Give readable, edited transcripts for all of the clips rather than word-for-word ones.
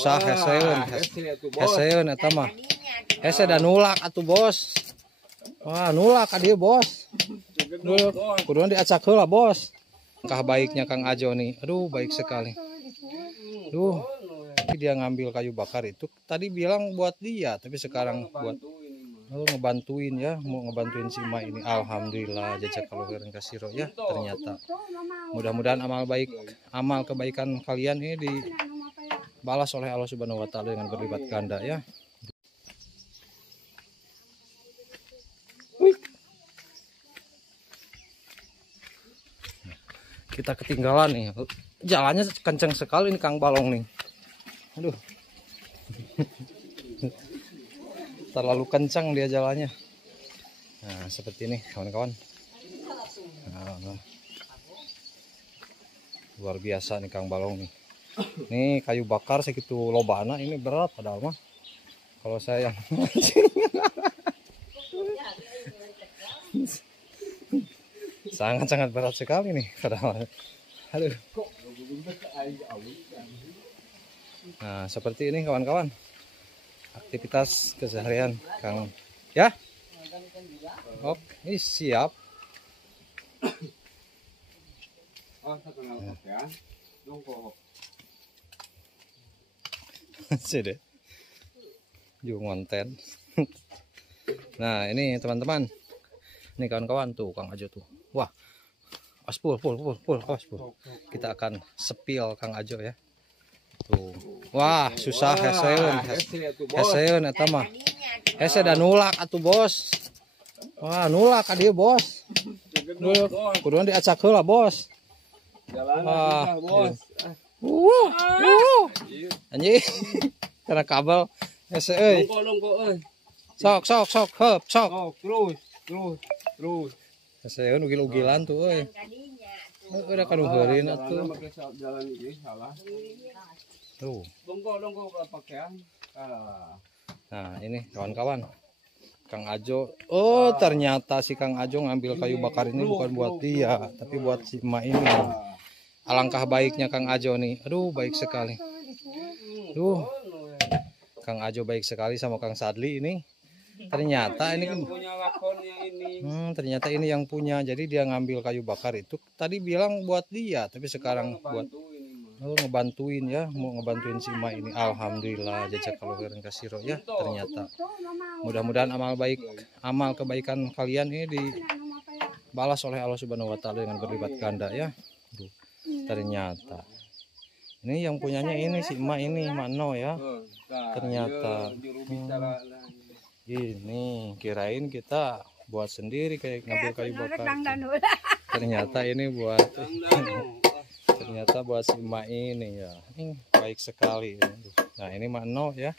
Sah heseun eta mah. Hese da nulak atuh bos. Wah, nulak ka dieu bos. Kudu diacak heula bos. Langkah baiknya Kang Ajo nih. Aduh, baik sekali. Duh. Dia ngambil kayu bakar itu tadi bilang buat dia, tapi sekarang buat ngebantuin ya, mau ngebantuin si Ma ini. Alhamdulillah jajak kaluhureun kasiro ya. Ternyata mudah-mudahan amal kebaikan kalian ini dibalas oleh Allah Subhanahu wa taala dengan berlipat ganda ya. Kita ketinggalan nih. Jalannya kencang sekali nih Kang Balong nih. Aduh. Terlalu kencang dia jalannya. Nah, seperti ini kawan-kawan. Nah, luar biasa nih Kang Balong nih. Ini kayu bakar segitu lobana, ini berat padahal mah. Kalau saya yang sangat-sangat berat sekali nih padahal. Aduh. Nah, seperti ini kawan-kawan. Aktivitas keseharian Kang ya. Oke, siap. Sudah. Jung konten. Nah, ini teman-teman. Ini kawan-kawan tuh Kang Ajo tuh. Wah. Aspul. Kita akan sepil Kang Ajo ya. Tuh. Wah, susah heseun eta mah. Hese da nulak atuh bos. Wah, nulak ka dieu bos. Kudu diacak heula bos. Wah, bos. Anjing. Karena kabel hese euy. Sok, heup, sok. Terus. Hese ugil-ugilan tuh euy. Udah kaduheureun atuh. Tuh. Nah, ini kawan-kawan. Kang Ajo. Oh, ternyata si Kang Ajo ngambil kayu bakar ini bukan buat dia, tapi buat si Ma ini. Alangkah baiknya Kang Ajo nih. Aduh, baik sekali. Duh. Kang Ajo baik sekali sama Kang Sadli ini. Ternyata ini ternyata ini yang punya. Jadi dia ngambil kayu bakar itu tadi bilang buat dia, tapi sekarang buat ngebantuin ya, mau ngebantuin si Ma ini. Alhamdulillah jajak kaluhureun kasiro ya. Ternyata mudah-mudahan amal kebaikan kalian ini dibalas oleh Allah Subhanahu wa taala dengan berlipat ganda ya. Duh, ternyata ini yang punyanya ini si Ma ini Mano ya. Ternyata ini kirain kita buat sendiri kayak ngambil kayu bakar. Ternyata ini ternyata buat si Ma ini ya. Ini baik sekali. Nah, ini Mano ya.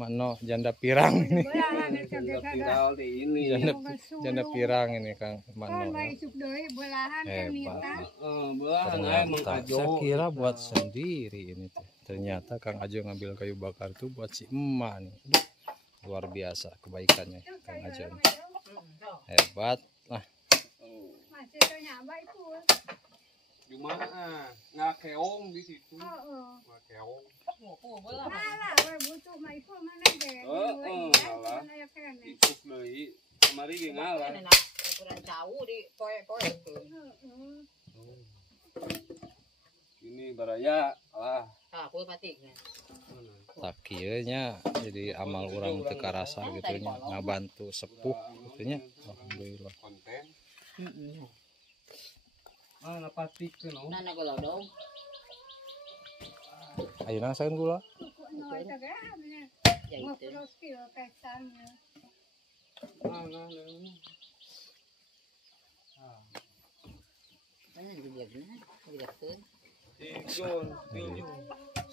Mano janda pirang ini. Janda pirang ini Kang Mano. Hebat. Ternyata saya kira buat sendiri ini tuh. Ternyata Kang Ajo ngambil kayu bakar tuh buat si emak nih. Luar biasa kebaikannya Kang Ajo nih. Hebat. Nah. Gimana? Nggak keong di situ. Nggak keong. Ikut lagi. Kemari ngalah. Ini baraya lah. Tak kieunya jadi amal orang teu karasa gitu nya ngabantu sepuh gitu nya. Alhamdulillah. Konten. Napatik ke no. Ayeuna saeun gula?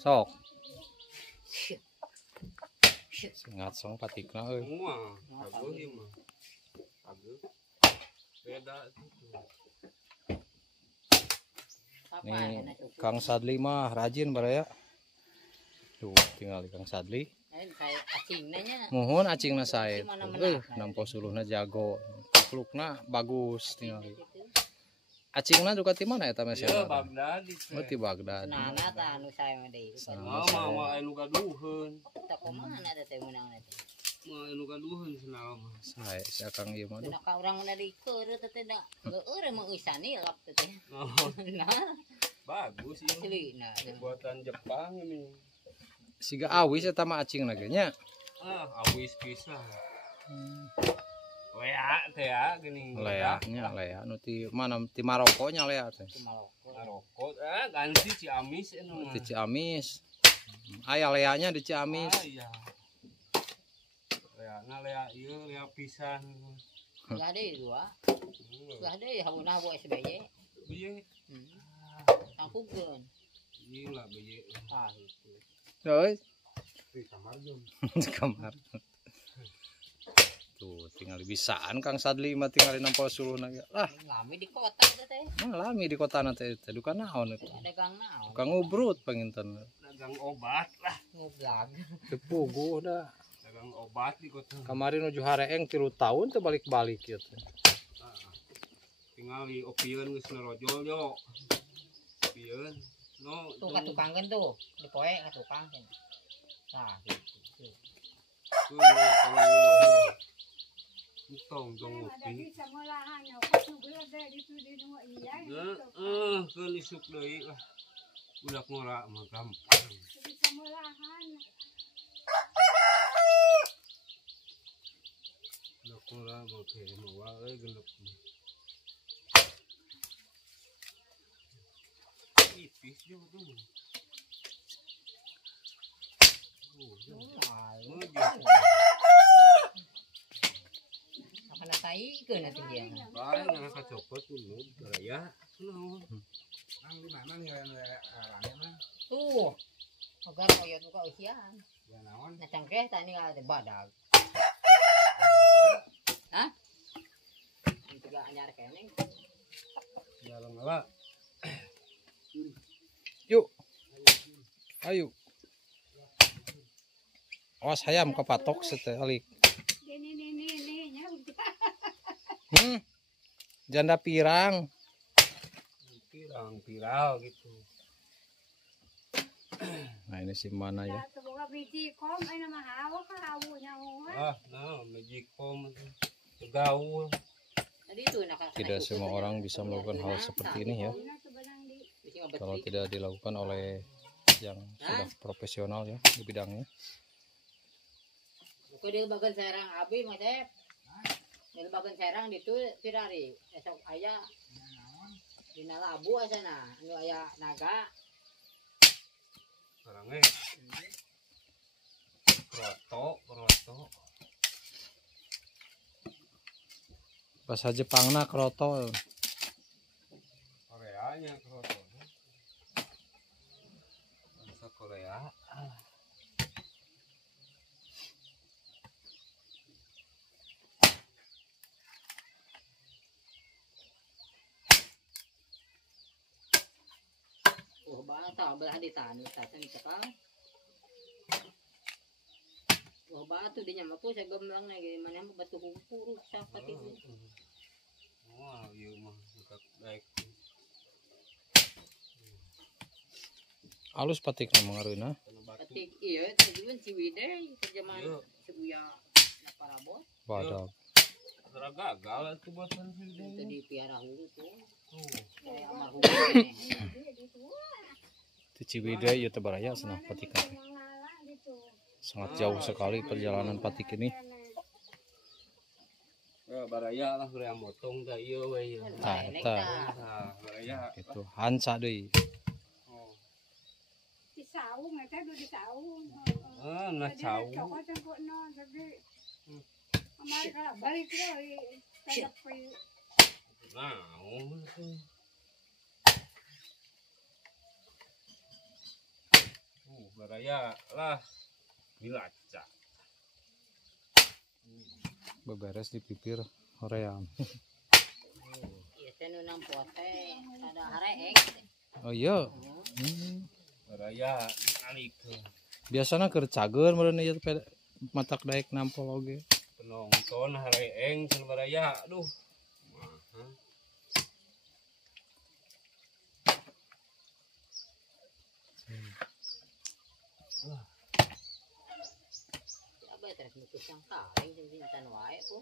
Sok. Singat song patikna euy. Beda. Nih Kang Sadli mah rajin baraya. Tuh tinggal Kang Sadli. Muhun acingna sae. Nampo suluhna jago. Kuklukna bagus tinggal. Acingna juga di mana eta Iya, mesena? Baghdad itu. Oh, di Baghdad. Nana ta anu saya mah deui. Mama anu gaduheun. Tak kumaha ada teh meunang teh. Anu gaduheun senal mah. Sae si Akang ieu mah. Teu ka urang mah di keur teh da. Geueur mah eusan ilap teh. Oh, Nah, bagus ini. aslina. Buatan Jepang ini. Siga awis eta mah acingna ge nya. Awis pisan. Lea teh ya gini. Leanya lea nu ti mana ti Maroko nya lea teh. Maroko ganti Ciamis anu. Di Ciamis. Aya leanya di Ciamis. Iya. Lea ieu lea pisan. Lah deui dua. Lah deui hauna bu SBY. Bieu. Tangkukeun. Gila bieu. Ah itu. Euy, Di kamar jam. di kamar. Tuh, tinggal bisaan Kang Sadli mah tinggal di nampol suluhna ge. Lah, Lami di kota teh. lami di kotana teh teh duka naon eta. Ada gang naon. Kang ngubrut panginten. Dagang obat lah. Ngoblag. Teu puguh da. Dagang obat di kota. Kamari nuju hareeng 3 tahun teu balik-balik ieu teh. Tinggal di opieun geus narojol yo. Opieun. No, Tuh ka tukang kan tuh. Di poe ka tukang kan. Nah, gitu. Tong dong ngopi. Bisa mulahan ya, juga dari itu di rumah iya. Kan isuk deui lah. Budak ngora mah gampang. Bisa mulahan. Budak ngora mah ke mah wae genep. Tipis yo tuh. Apa na tai ke nanti dia. Bae ngarasa copot dulu, ya. Naon? Di mana nih langit mah? Tuh. Agar koyo tuh ka usian. Ya naon? Na cangkeh tani ka teh badag. Hah? Itu ga anyar keneng. Jalan ala. Yuk. Ayo. Awas hayam kepatok setelik. Ini nya Janda pirang. Pirang viral gitu. Nah ini si mana ya? semoga biji kom ai nama hawa ka hawunya Nah, magicom gaul. Tadi itu nak. Tidak semua orang bisa melakukan hal seperti ini ya. Kalau tidak dilakukan oleh yang sudah profesional ya di bidangnya. Kau dia bagian serang abi mas Ep. Dia bagian serang itu tirari. Esok ayah di nalabu asana. Anu ayah naga. Orangnya kroto. Bahasa Jepangna kroto. Koreanya kroto. Bahasa Korea. Oh bata belah di tanah tasan cekal. Oh batu di nyamaku saya gemblang lagi mana mah batu kuku rusak pati itu. Wah, iya mah dekat baik. Alus patik na mengareuna. Patik iya tujuan Ciwidey terjemahan Cibuya na parabot. Badak. Antara gagal itu buatan Itu video. di piara hulu tuh. Tuh. Kayak almarhum ini. Di Ciwidey ieu teh baraya cenah patik teh. Sangat jauh sekali perjalanan patik ini. Ya baraya lah kurea motong teh ieu we ieu. Tah eta Nah, baraya gitu hanca deui. oh. di saung eta di saung Nah cau. cokot tempatna jadi amar kalau balik deui kayak Nah, itu. Baraya lah bilaca. Beberes di pipir hoream. Iya teh nu nampote ada hareeng. Oh iya. Baraya alikeun. Biasana keur cager meureun ieu teh matak daek nampol oge. Penonton hareeng can baraya. Aduh. terus mutus yang kaling sing insan wae ku.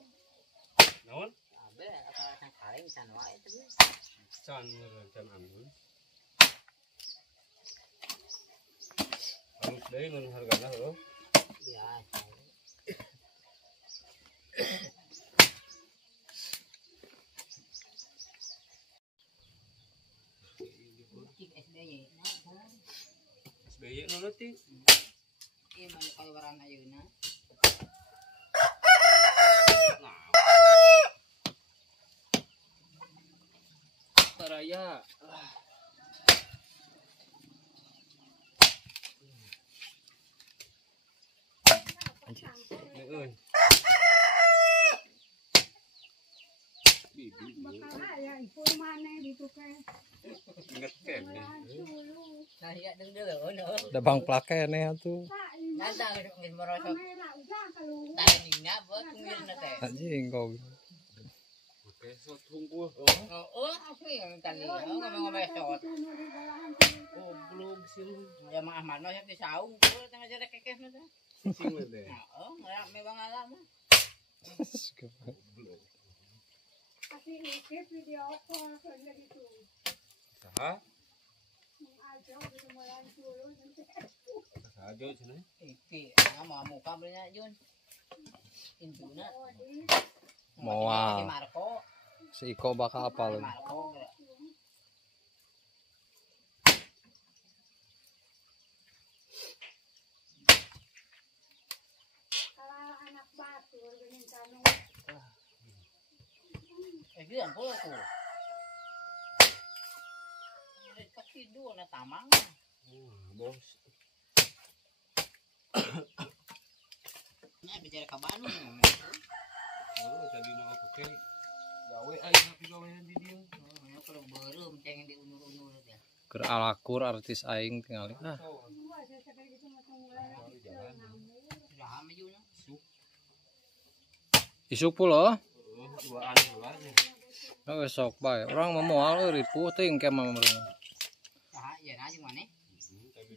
Naon? Abe apa yang kaling insan wae tapi. Can amun. Halus deui mun hargana heuh. Biasa. Cik SBY nah. SBY nu leutik. Ieu mah kaya warna ayeuna. Baraya. Heeh. Bibi. Bakal aya ibu mana gitu kan. Ingat kan. Dulu. Nah iya deung no. Ada bang plakene atuh. Nada geus merosot. Kamera udah keluar. Tadinya buat kumirna teh. Anjing kau. Oke, so tunggu. Oh, asli yang tadi ngomong besot. Goblok sih. Ya mah Ahmad mah di saung tuh tengah jare kekeh mah teh. Sing teh. Oh, nggak mewang alam mah. Kasih ikip video call kerja gitu. Saha? Aja udah mulai dulu nanti. Saha jo cenah. Iki, nama muka belinya Jun. Induna. Moal. Marco. Si Iko bakal apa lagi? Marco. Kalau anak batu dengan kanu. Itu yang pula tuh. Kaki dua na tamang. Bos. Nah, bicara ke Bandung. Oh, tadi na aku ke gawe aing gawean di dieu. Oh, kalau beureum cengen diunur-unur teh. Keur alakur artis aing tingali. Ah, Gua saya sekali gitu mah mulai. Sudah hame Juna. isuk pula. Duaan heula. Oh, sok bae. Urang mah moal euy puting ke mah meureun. Saha ya na jeung maneh?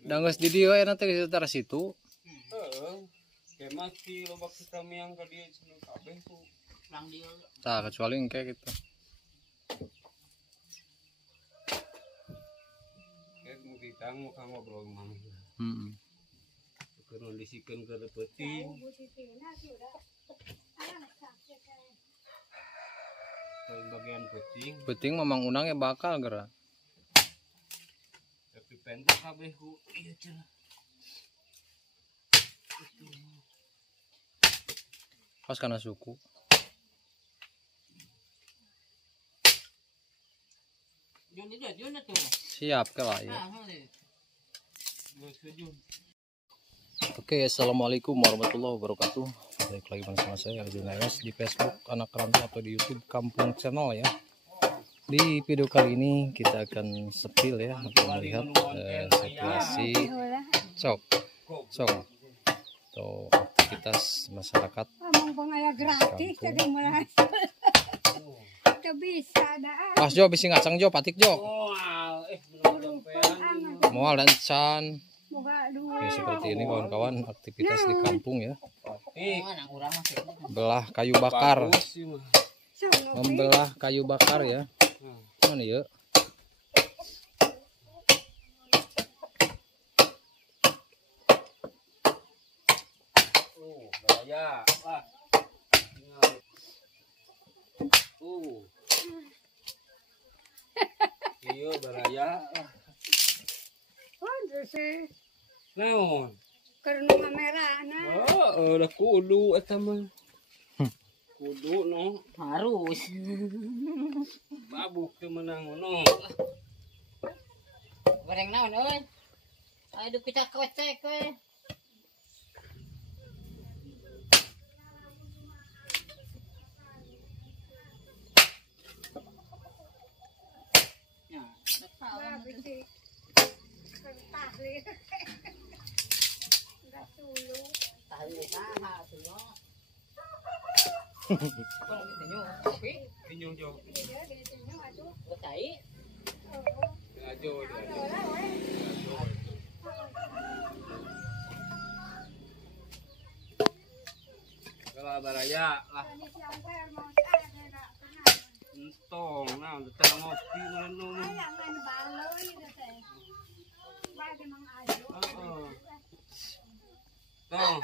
Da geus di dieu eta teh sekitar situ. Heeh. Kemah ti loba kita miang ka dieu cenah kabeh tuh. Lang dieu. Tah kecuali engke gitu. Kayak mau ditang mau ngobrol mang. Heeh. Kondisikeun ke peuting. Ke bagian peuting. Penting memang unangnya bakal geura. Tapi pentok kabeh ku ieu cenah. Pas kana suku. Jun itu Jun tuh. Siap ke lah ya. Nah, heuh. Geus seujung. Oke, assalamualaikum warahmatullahi wabarakatuh. Balik lagi bersama saya Arjun Lewas di Facebook Anak Rantau atau di YouTube Kampung Channel ya. Di video kali ini kita akan sepil ya untuk melihat situasi sok atau aktivitas masyarakat. Ngomong pengaya gratis jadi mulai. Itu bisa dah. Pas Jo bisi ngacang Jo patik Jo. Wow, belum sampean. Moal dan can. Moga duit. Oke, seperti ini kawan-kawan aktivitas di kampung ya. Ih, Mana urang mah sih. Belah kayu bakar. bagus sih mah. Membelah kayu bakar ya. Mana ya? Bahaya. Wah. Iya bahaya. Aduh sih. Naon? Karena merah nah. Oh, udah kudu eta mah. Kudu no. Harus. Babuk teu menang no. Goreng naon euy? Ayo kita kocek we. Ya, Habis kertas lihat. Enggak dulu. tahu saha tuh. Kalau kita nyu, tapi Kinyong jo. Dia biasanya aduh. betai. Ajo. Lah we. Kalau baraya lah. Tadi siang saya mau ada nak kenal. Entong, nah udah tengah ngopi nganu. Ayah main baloi dah teh. Wah memang ayo. Oh. Tuh.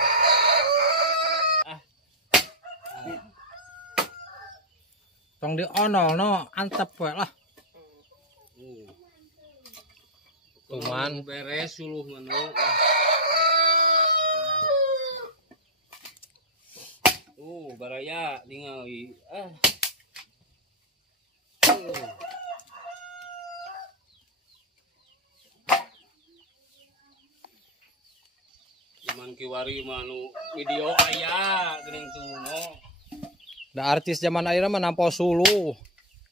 Tong di ono no antep we lah. Tuman Beres suluh nganu. Baraya ningali. Cuman kiwari manu video aya geuning tuno. da artis zaman ayeuna mah nampo suluh.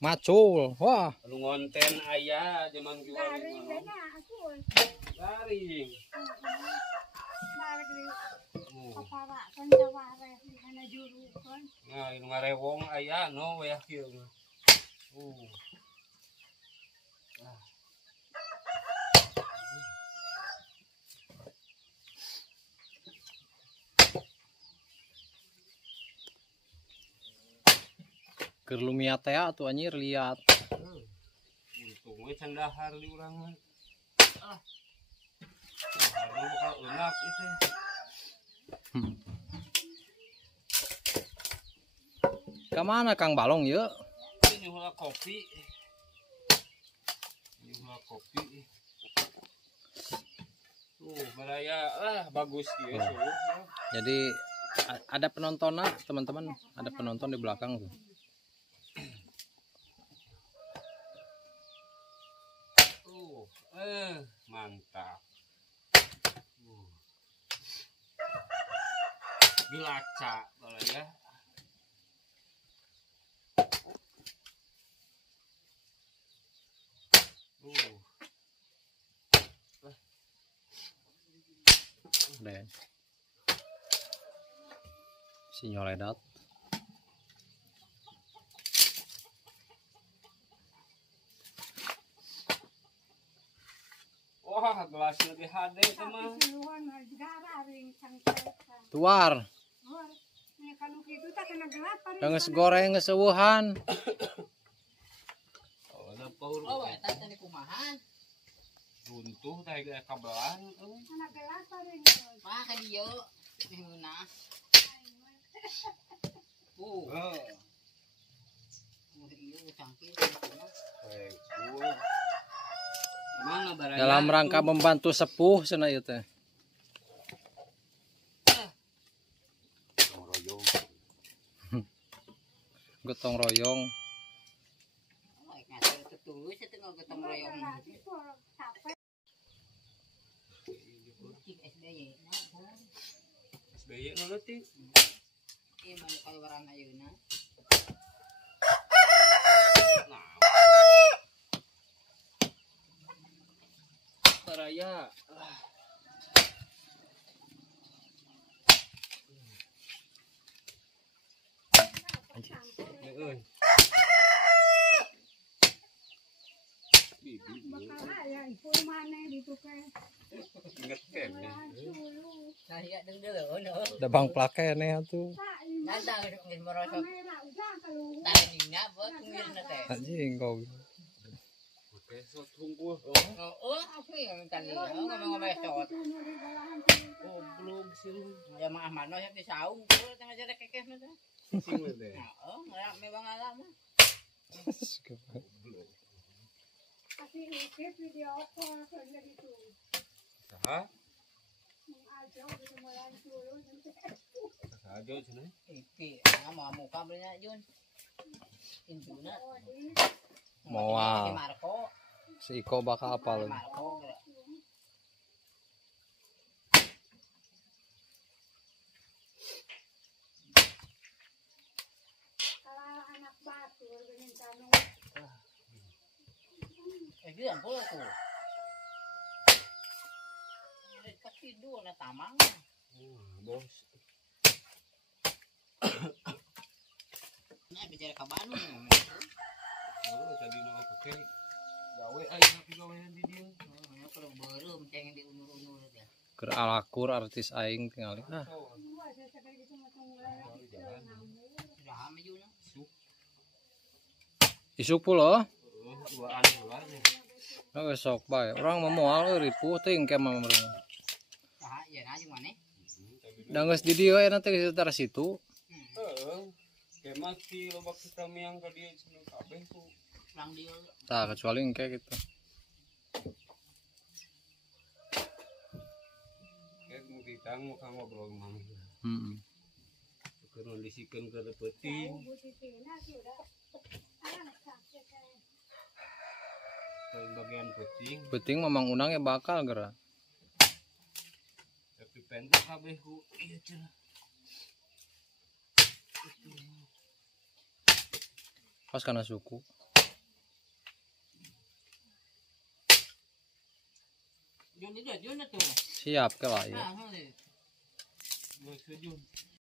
Macul. Wah, Anu ngonten aya zaman kiwari Garing mah. dana aku. Garing. Garing Oh. papara kan jaware di kana juru kan. Nah, inu ngarewong aya no weh kieu mah. keur lumiat teh atuh anjir liat. Untung we can dahar di urang mah. Dahar bakal enak itu. Kamana Kang Balong ye? Ini heula kopi. Ini heula kopi. Baraya bagus dia suruh. Jadi ada penonton teman-teman, ada penonton di belakang tuh. Mantap. Bilaca Baraya. Deh. Si nyoledat. Wah, gelas lebih hade teman. Keluhan negara ring sangketa. Tuar, Ini kalau gitu tak kena gelap hari. geus goreng geus eueuhan. Oh, ada paur. Eta teh kumahan. Runtuh teh kabelan. Kena gelap hari. Mah ka dieu minguna. Ieu cangkir. Kemana Baraya? Dalam rangka membantu sepuh cenah ieu teh. Gotong royong. Ngasih tetulus itu gotong royong. Cik SBY. SBY ngeleutik. Ieu mah kaluaran ayeuna. Nah. Baraya. Heeh. Bibi. Bakal ya ibu mana gitu kan. Ingat kan. Nah, iya deung deuleuh. Da bang plakene atuh. Nada geus merosot. Kamera udah kalau Tadinya buat kumirna teh. Anjing kau. Oke, sok tunggu. Aku yang tadi ngomong besot. Belum sih. Jamaah mano ya disaung tengah jare kekeh mah teh. Sing teh. Heeh, mewang alam. kasih video call kan gitu. Saha? Aja gitu mulai dulu nanti. Saha jo cenah? Iki, mau muka belinya Jun. Induna. Moal. Marco. Si Iko bakal apal. Marco. Kalau anak batu dengan kanu. Dia pula tuh. Tapi dua na tamang. Bos. Nah, bicara ke Bandung. Tadi nak oke. Gawe aing gawean di dieu. Kalau beureum ceng diunur-unur teh. Keur alakur artis aing tingali. Saya sekali gitu mau Udah hame juga. Isuk pula. Duaan ularnya. Sok bae. Orang memoal ripuh teuing ke mah meureun. Saha ya aja mana? Da geus di dieu eta teh sekitar situ. Heeh. Kemas di lobak kita miang ka dieu cenah kabeh tuh. Lang dia. Tah kecuali engke gitu. Kayak mau ditang mau ka ngobrol mang. Heeh. Keur disikeun ke peuting. Ke bagian peuting. Penting memang unangnya bakal geura. Tapi pentok kabeh ku ieu cenah. Pas kana suku. Jun itu tuh. Siap ke lah ya. Nah, Mau sujud.